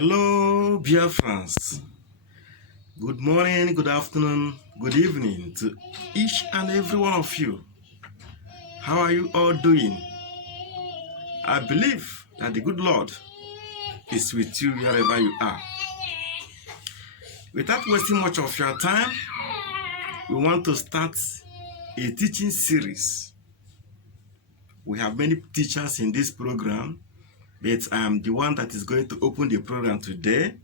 Hello, dear friends. Good morning, good afternoon, good evening to each and every one of you. How are you all doing? I believe that the good Lord is with you wherever you are. Without wasting much of your time, we want to start a teaching series. We have many teachers in this program, but I am the one that is going to open the program today,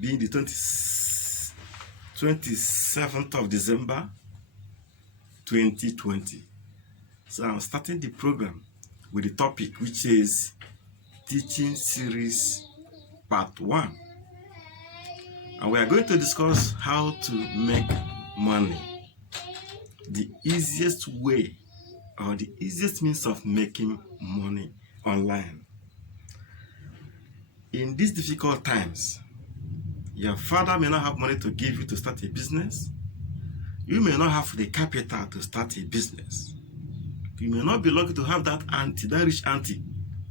being the 27th of December 2020. So I'm starting the program with the topic, which is Teaching Series Part 1. And we are going to discuss how to make money. The easiest way or the easiest means of making money online. In these difficult times, your father may not have money to give you to start a business. You may not have the capital to start a business. You may not be lucky to have that rich auntie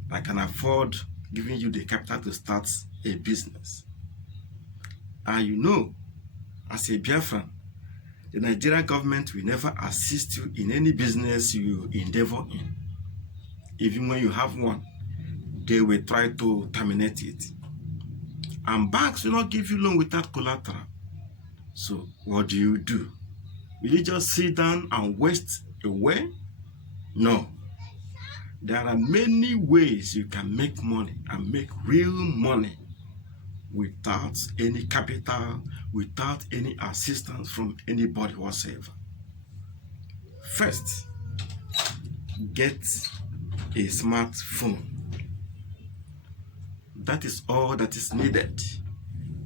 that can afford giving you the capital to start a business. And you know, as a Biafran, the Nigerian government will never assist you in any business you endeavor in. Even when you have one, they will try to terminate it. And banks will not give you loan without collateral. So what do? Will you just sit down and waste away? No. There are many ways you can make money and make real money without any capital, without any assistance from anybody whatsoever. First, get a smartphone. That is all that is needed.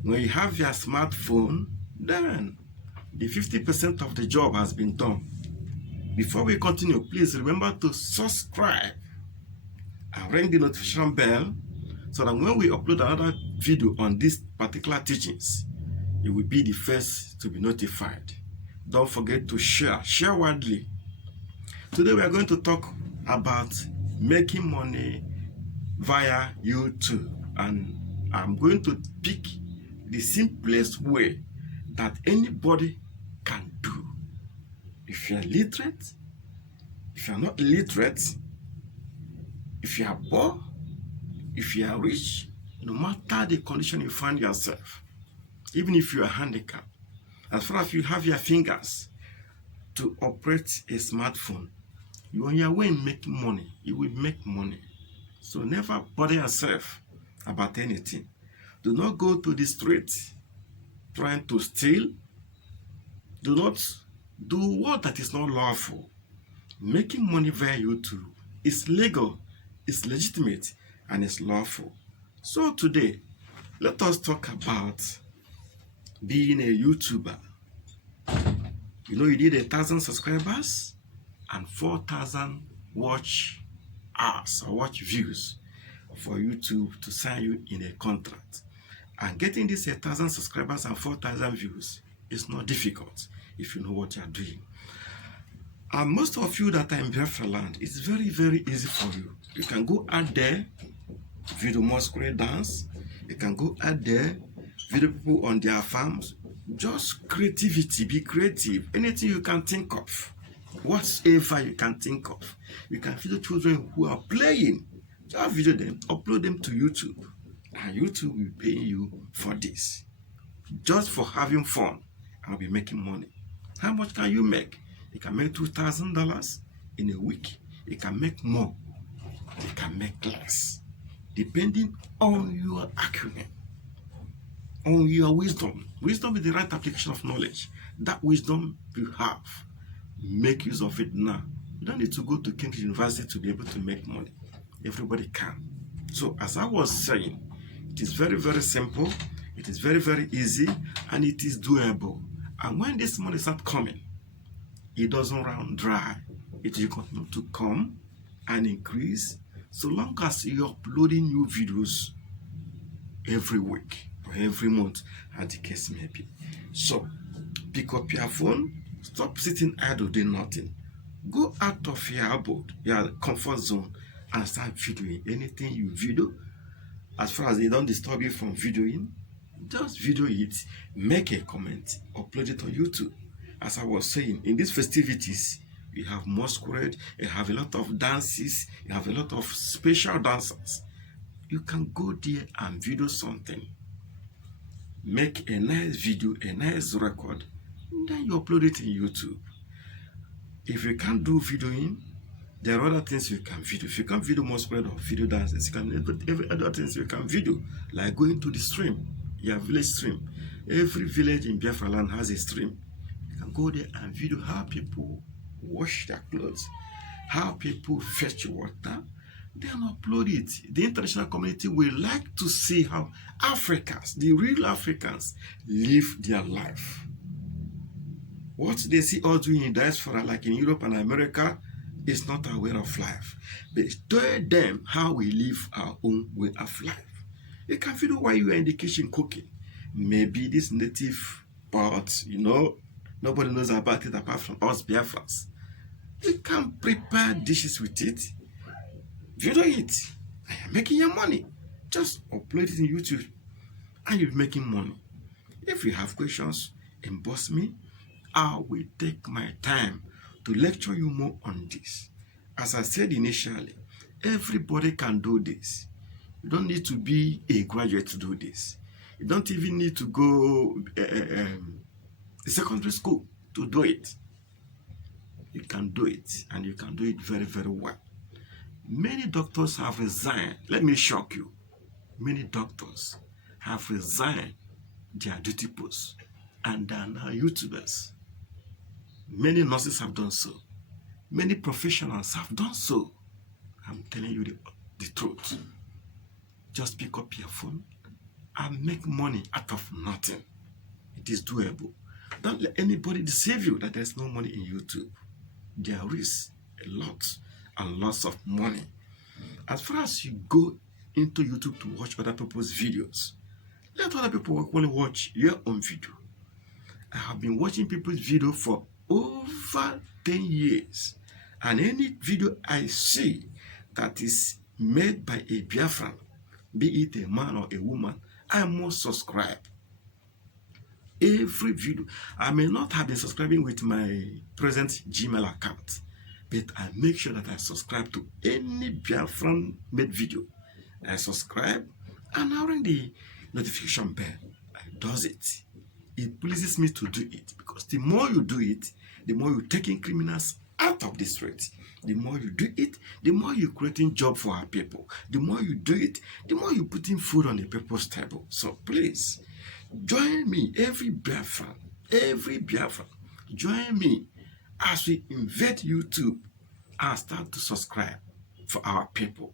When you have your smartphone, then the 50% of the job has been done. Before we continue, please remember to subscribe and ring the notification bell so that when we upload another video on these particular teachings, you will be the first to be notified. Don't forget to share widely. Today we are going to talk about making money via YouTube, and I'm going to pick the simplest way that anybody can do. If you are literate, if you are not illiterate, if you are poor, if you are rich, no matter the condition you find yourself, even if you are handicapped, as far as you have your fingers to operate a smartphone, you are on your way in making money. You will make money. So never bother yourself about anything. Do not go to the street trying to steal. Do not do what that is not lawful. Making money via YouTube is legal, it's legitimate, and it's lawful. So today, let us talk about being a YouTuber. You know, you need 1,000 subscribers and 4,000 watch hours or watch views for YouTube to sign you in a contract. And getting this 1,000 subscribers and 4,000 views is not difficult if you know what you are doing. And most of you that are in Biafra land, it's very, very easy for you. You can go out there, video masquerade dance. You can go out there, video people on their farms. Just creativity, be creative. Anything you can think of, whatever you can think of. You can video children who are playing. Just video them, upload them to YouTube. And YouTube will pay you for this. Just for having fun, I'll be making money. How much can you make? You can make $2,000 in a week. You can make more. You can make less. Depending on your acumen, on your wisdom. Wisdom is the right application of knowledge. That wisdom you have, make use of it now. You don't need to go to King's University to be able to make money. Everybody can. So as I was saying, it is very, very simple. It is very, very easy, and it is doable. And when this money starts coming, it doesn't run dry. It will continue to come and increase so long as you're uploading new videos every week or every month, as the case may be. So pick up your phone, stop sitting idle doing nothing. Go out of your abode, your comfort zone, and start videoing anything you video. As far as they don't disturb you from videoing, just video it, make a comment, upload it on YouTube. As I was saying, in these festivities, you have masquerade, you have a lot of dances, you have a lot of special dancers. You can go there and video something. Make a nice video, a nice record, then you upload it in YouTube. If you can't do videoing, there are other things you can video. If you can't video masquerade or video dances, you can every other things you can video, like going to the stream, your village stream. Every village in Biafra land has a stream. You can go there and video how people wash their clothes, how people fetch water, then upload it. The international community will like to see how Africans, the real Africans, live their life. What they see us doing in diaspora, like in Europe and America, is not our way of life. But tell them how we live our own way of life. You can video while you are in the kitchen cooking. Maybe this native pot, nobody knows about it apart from us Biafrans. You can prepare dishes with it, video it, and you're making your money. Just upload it in YouTube, and you're making money. If you have questions, inbox me. I will take my time to lecture you more on this. As I said initially, everybody can do this. You don't need to be a graduate to do this. You don't even need to go secondary school to do it. You can do it, and you can do it very, very well. Many doctors have resigned. Let me shock you. Many doctors have resigned their duty posts, and they are now YouTubers. Many nurses have done so. Many professionals have done so. I'm telling you the truth. Just pick up your phone and make money out of nothing. It is doable. Don't let anybody deceive you that there's no money in YouTube. There is a lot and lots of money. As far as you go into YouTube to watch other people's videos, let other people only watch your own video. I have been watching people's video for over 10 years, and any video I see that is made by a Biafran, be it a man or a woman, I must subscribe. Every video, I may not have been subscribing with my present Gmail account, but I make sure that I subscribe to any Biafran made video. I subscribe, and I ring the notification bell. I does it. It pleases me to do it, because the more you do it, the more you're taking criminals out of the street. The more you do it, the more you're creating job for our people. The more you do it, the more you're putting food on the people's table. So please, join me, every Biafran, join me as we invade YouTube and start to subscribe for our people.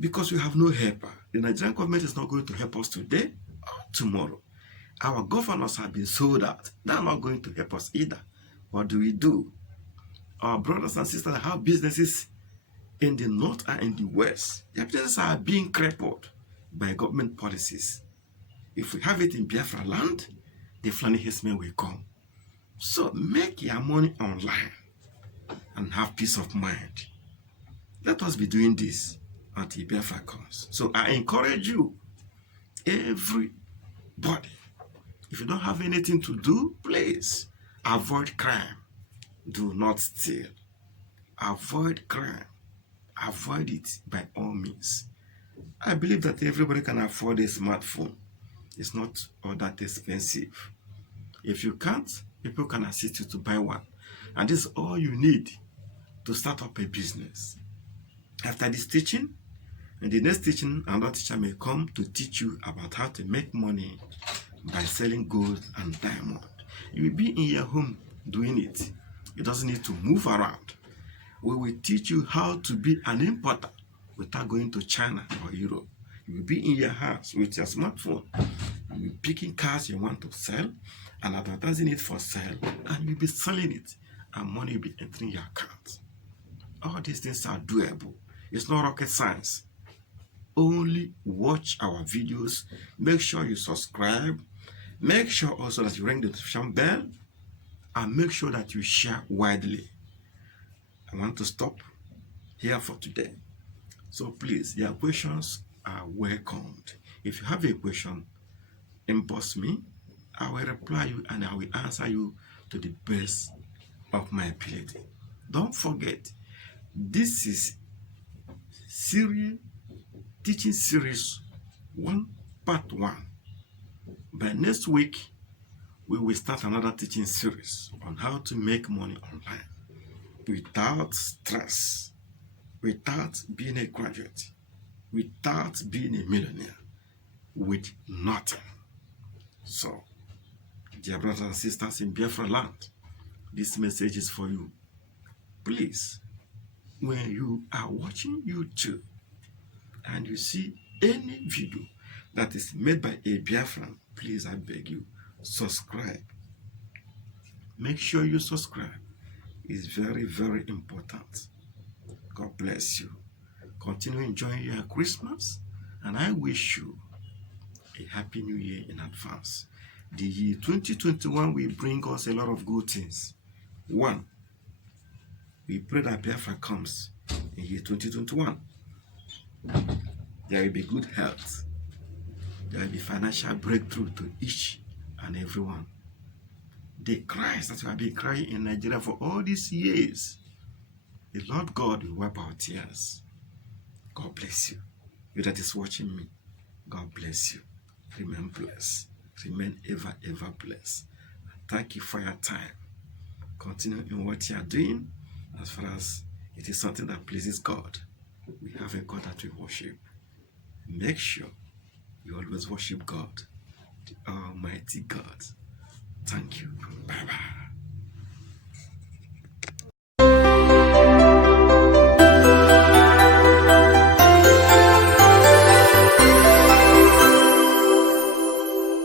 Because we have no helper. The Nigerian government is not going to help us today or tomorrow. Our governors have been sold out. They're not going to help us either. What do? Our brothers and sisters that have businesses in the north and in the west, their businesses are being crippled by government policies. If we have it in Biafra land, the Fulani herdsmen will come. So make your money online and have peace of mind. Let us be doing this until Biafra comes. So I encourage you, everybody, if you don't have anything to do, please avoid crime. Do not steal. Avoid crime. Avoid it by all means. I believe that everybody can afford a smartphone. It's not all that expensive. If you can't, people can assist you to buy one. And this is all you need to start up a business. After this teaching, in the next teaching, another teacher may come to teach you about how to make money by selling gold and diamond. You will be in your home doing it. It doesn't need to move around. We will teach you how to be an importer without going to China or Europe. You will be in your house with your smartphone. You will be picking cars you want to sell and advertising it for sale, and you'll be selling it, and money will be entering your account. All these things are doable. It's not rocket science. Only watch our videos. Make sure you subscribe. Make sure also that you ring the notification bell, and make sure that you share widely. I want to stop here for today. So please, your questions are welcomed. If you have a question, inbox me. I will reply you and I will answer you to the best of my ability. Don't forget, this is teaching series 1, part 1. By next week, we will start another teaching series on how to make money online without stress, without being a graduate, without being a millionaire, with nothing. So, dear brothers and sisters in Biafra land, this message is for you. Please, when you are watching YouTube and you see any video that is made by a Biafran, please, I beg you, subscribe. Make sure you subscribe. It's very, very important. God bless you. Continue enjoying your Christmas, and I wish you a happy new year in advance. The year 2021 will bring us a lot of good things. 1, we pray that Biafra comes in year 2021. There will be good health. There will be financial breakthrough to each and everyone. The cries that we have been crying in Nigeria for all these years, the Lord God will wipe our tears. God bless you. You that is watching me, God bless you. Remain blessed. Remain ever, ever blessed. Thank you for your time. Continue in what you are doing as far as it is something that pleases God. We have a God that we worship. Make sure you always worship God, the Almighty God. Thank you. Bye-bye.